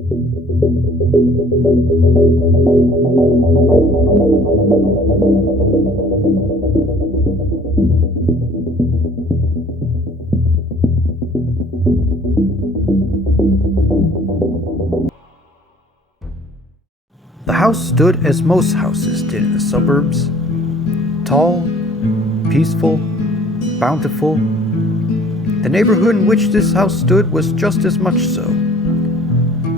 The house stood as most houses did in the suburbs. Tall, peaceful, bountiful. The neighborhood in which this house stood was just as much so.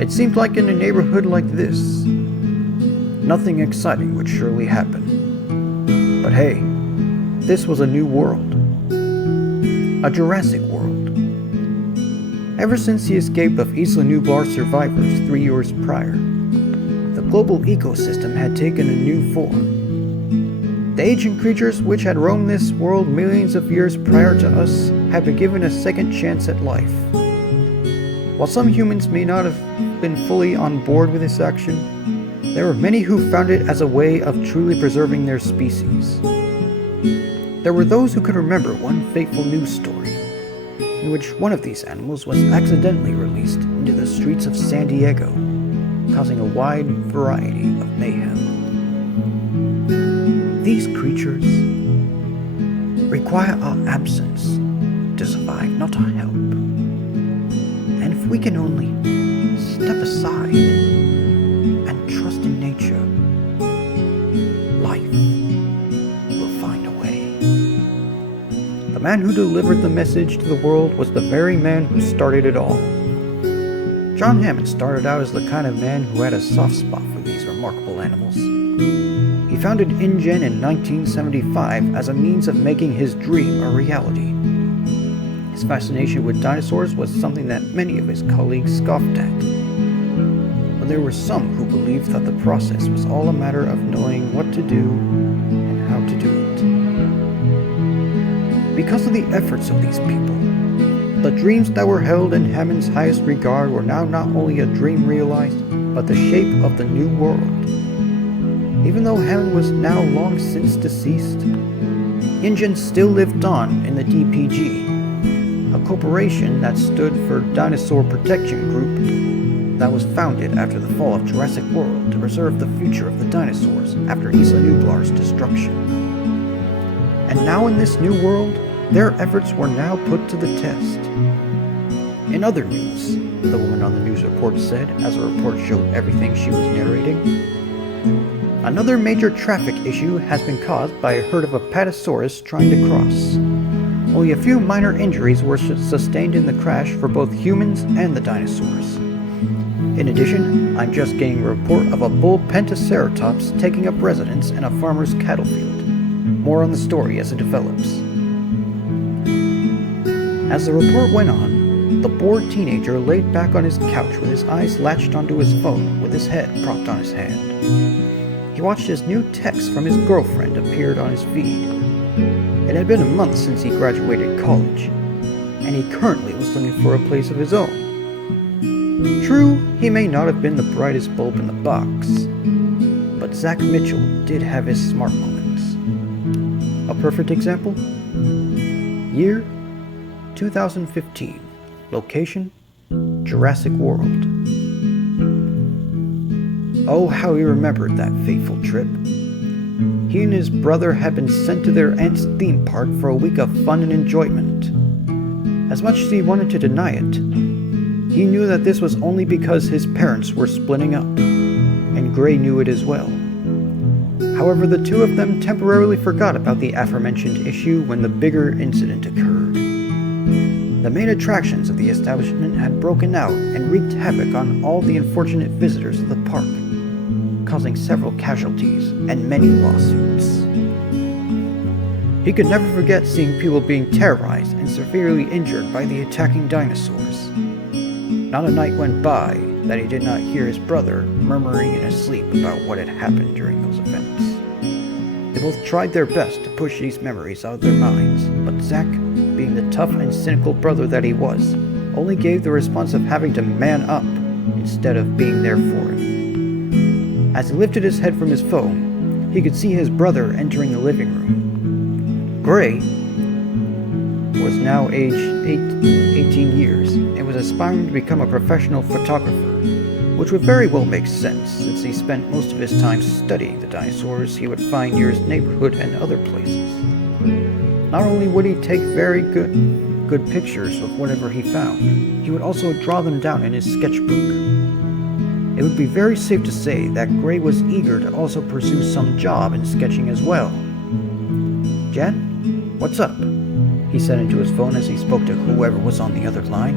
It seemed like in a neighborhood like this, nothing exciting would surely happen. But hey, this was a new world. A Jurassic world. Ever since the escape of Isla Nublar survivors 3 years prior, the global ecosystem had taken a new form. The ancient creatures which had roamed this world millions of years prior to us had been given a second chance at life. While some humans may not have been fully on board with this action, there were many who found it as a way of truly preserving their species. There were those who could remember one fateful news story, in which one of these animals was accidentally released into the streets of San Diego, causing a wide variety of mayhem. These creatures require our absence to survive, not our help. And if we can only step aside and trust in nature, life will find a way. The man who delivered the message to the world was the very man who started it all. John Hammond started out as the kind of man who had a soft spot for these remarkable animals. He founded InGen in 1975 as a means of making his dream a reality. His fascination with dinosaurs was something that many of his colleagues scoffed at. But there were some who believed that the process was all a matter of knowing what to do and how to do it. Because of the efforts of these people, the dreams that were held in Hammond's highest regard were now not only a dream realized, but the shape of the new world. Even though Hammond was now long since deceased, InGen still lived on in the DPG, a corporation that stood for Dinosaur Protection Group that was founded after the fall of Jurassic World to preserve the future of the dinosaurs after Isla Nublar's destruction. And now in this new world, their efforts were now put to the test. In other news, the woman on the news report said, as the report showed everything she was narrating, another major traffic issue has been caused by a herd of Apatosaurus trying to cross. Only a few minor injuries were sustained in the crash for both humans and the dinosaurs. In addition, I'm just getting a report of a bull Pentaceratops taking up residence in a farmer's cattle field. More on the story as it develops. As the report went on, the bored teenager laid back on his couch with his eyes latched onto his phone with his head propped on his hand. He watched his new text from his girlfriend appeared on his feed. It had been a month since he graduated college, and he currently was looking for a place of his own. True, he may not have been the brightest bulb in the box, but Zach Mitchell did have his smart moments. A perfect example? Year 2015. Location, Jurassic World. Oh, how he remembered that fateful trip. He and his brother had been sent to their aunt's theme park for a week of fun and enjoyment. As much as he wanted to deny it, he knew that this was only because his parents were splitting up, and Gray knew it as well. However, the two of them temporarily forgot about the aforementioned issue when the bigger incident occurred. The main attractions of the establishment had broken out and wreaked havoc on all the unfortunate visitors of the park, causing several casualties and many lawsuits. He could never forget seeing people being terrorized and severely injured by the attacking dinosaurs. Not a night went by that he did not hear his brother murmuring in his sleep about what had happened during those events. They both tried their best to push these memories out of their minds, but Zach, being the tough and cynical brother that he was, only gave the response of having to man up instead of being there for him. As he lifted his head from his phone, he could see his brother entering the living room. Gray was now aged 18 years and was aspiring to become a professional photographer, which would very well make sense since he spent most of his time studying the dinosaurs he would find near his neighborhood and other places. Not only would he take very good pictures of whatever he found, he would also draw them down in his sketchbook. It would be very safe to say that Gray was eager to also pursue some job in sketching as well. "Jen, what's up?" he said into his phone as he spoke to whoever was on the other line.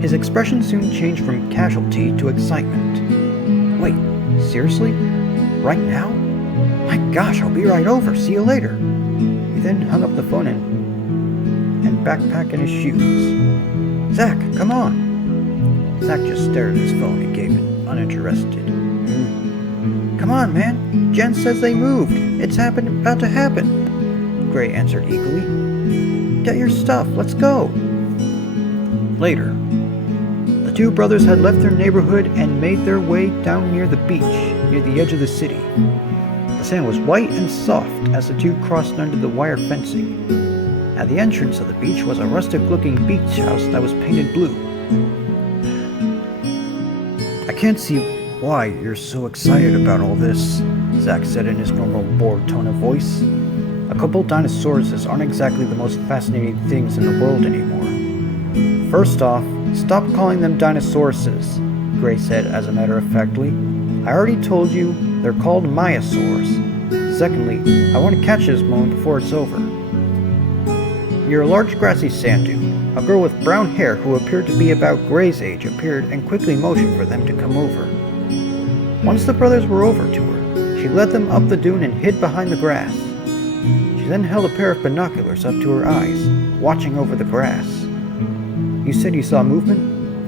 His expression soon changed from casualty to excitement. "Wait, seriously? Right now? My gosh, I'll be right over. See you later." He then hung up the phone and backpack in his shoes. "Zach, come on." Zach just stared at his phone and gave it, uninterested. "Come on, man. Jen says they moved. It's about to happen," Gray answered eagerly. "Get your stuff. Let's go." Later, the two brothers had left their neighborhood and made their way down near the beach, near the edge of the city. The sand was white and soft as the two crossed under the wire fencing. At the entrance of the beach was a rustic-looking beach house that was painted blue. "I can't see why you're so excited about all this," Zach said in his normal bored tone of voice. "A couple dinosaurs aren't exactly the most fascinating things in the world anymore." "First off, stop calling them dinosauruses," Gray said as a matter of factly. "I already told you they're called Maiasaurs. Secondly, I want to catch this moment before it's over." Near a large grassy sand dune, a girl with brown hair who appeared to be about Gray's age appeared and quickly motioned for them to come over. Once the brothers were over to her, she led them up the dune and hid behind the grass. She then held a pair of binoculars up to her eyes, watching over the grass. "You said you saw movement?"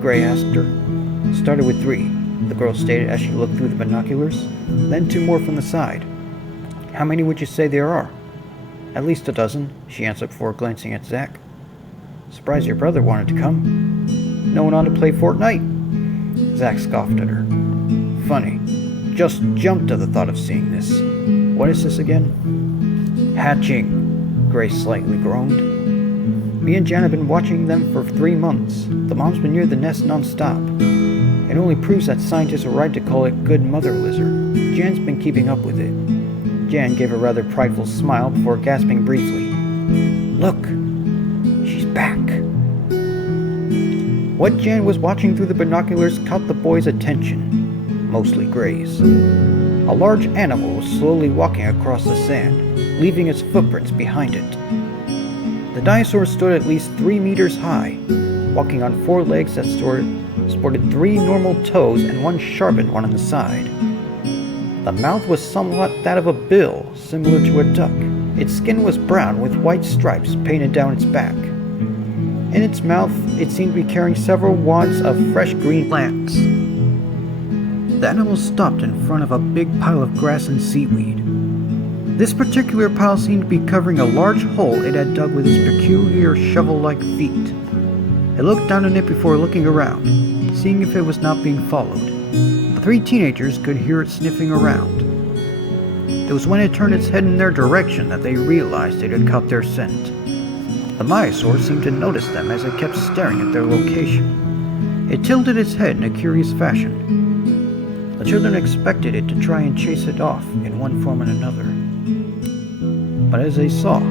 Gray asked her. "Started with 3, the girl stated as she looked through the binoculars, then 2 more from the side." "How many would you say there are?" "At least a dozen," she answered before glancing at Zach. "Surprised your brother wanted to come." "No one on to play Fortnite?" Zach scoffed at her. "Funny. Just jumped at the thought of seeing this. What is this again?" "Hatching," Gray slightly groaned. "Me and Jan have been watching them for 3 months. The mom's been near the nest non-stop. It only proves that scientists are right to call it good mother lizard. Jan's been keeping up with it." Jan gave a rather prideful smile before gasping briefly. "Look, she's back." What Jan was watching through the binoculars caught the boys' attention, mostly Gray's. A large animal was slowly walking across the sand, leaving its footprints behind it. The dinosaur stood at least 3 meters high, walking on 4 legs that sported 3 normal toes and 1 sharpened one on the side. The mouth was somewhat that of a bill, similar to a duck. Its skin was brown with white stripes painted down its back. In its mouth, it seemed to be carrying several wads of fresh green plants. The animal stopped in front of a big pile of grass and seaweed. This particular pile seemed to be covering a large hole it had dug with its peculiar shovel-like feet. It looked down on it before looking around, seeing if it was not being followed. The 3 teenagers could hear it sniffing around. It was when it turned its head in their direction that they realized it had caught their scent. The Maiasaur seemed to notice them as it kept staring at their location. It tilted its head in a curious fashion. The children expected it to try and chase it off in one form or another. But as they saw,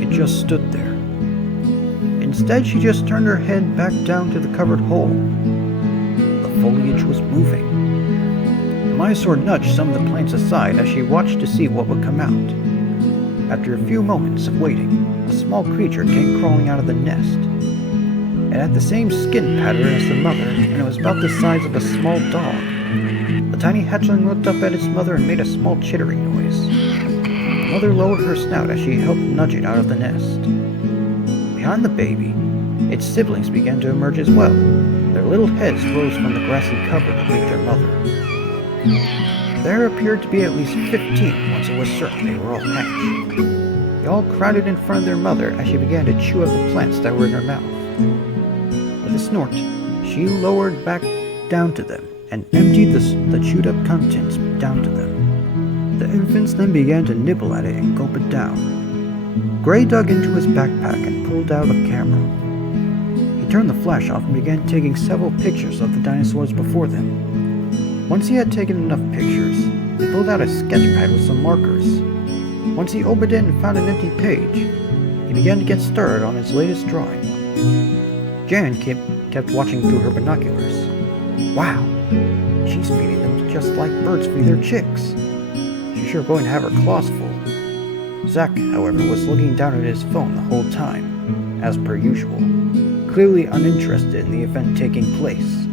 it just stood there. Instead, she just turned her head back down to the covered hole. The foliage was moving. The Maiasaur nudged some of the plants aside as she watched to see what would come out. After a few moments of waiting, a small creature came crawling out of the nest. It had the same skin pattern as the mother, and it was about the size of a small dog. The tiny hatchling looked up at its mother and made a small chittering noise. The mother lowered her snout as she helped nudge it out of the nest. Behind the baby, its siblings began to emerge as well. Their little heads rose from the grassy cover to meet their mother. There appeared to be at least 15 once it was certain they were all hatched. They all crowded in front of their mother as she began to chew up the plants that were in her mouth. With a snort, she lowered back down to them and emptied the chewed up contents down to them. The infants then began to nibble at it and gulp it down. Gray dug into his backpack and pulled out a camera. He turned the flash off and began taking several pictures of the dinosaurs before them. Once he had taken enough pictures, he pulled out a sketch pad with some markers. Once he opened it and found an empty page, he began to get started on his latest drawing. Jan kept watching through her binoculars. Wow, she's feeding them just like birds feed their chicks. She's sure going to have her claws full. Zach, however, was looking down at his phone the whole time, as per usual, clearly uninterested in the event taking place.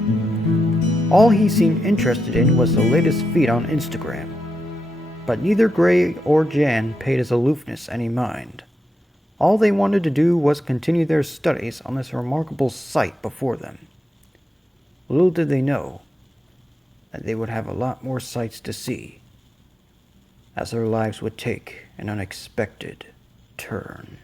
All he seemed interested in was the latest feed on Instagram. But neither Gray or Jan paid his aloofness any mind. All they wanted to do was continue their studies on this remarkable sight before them. Little did they know that they would have a lot more sights to see, as their lives would take an unexpected turn.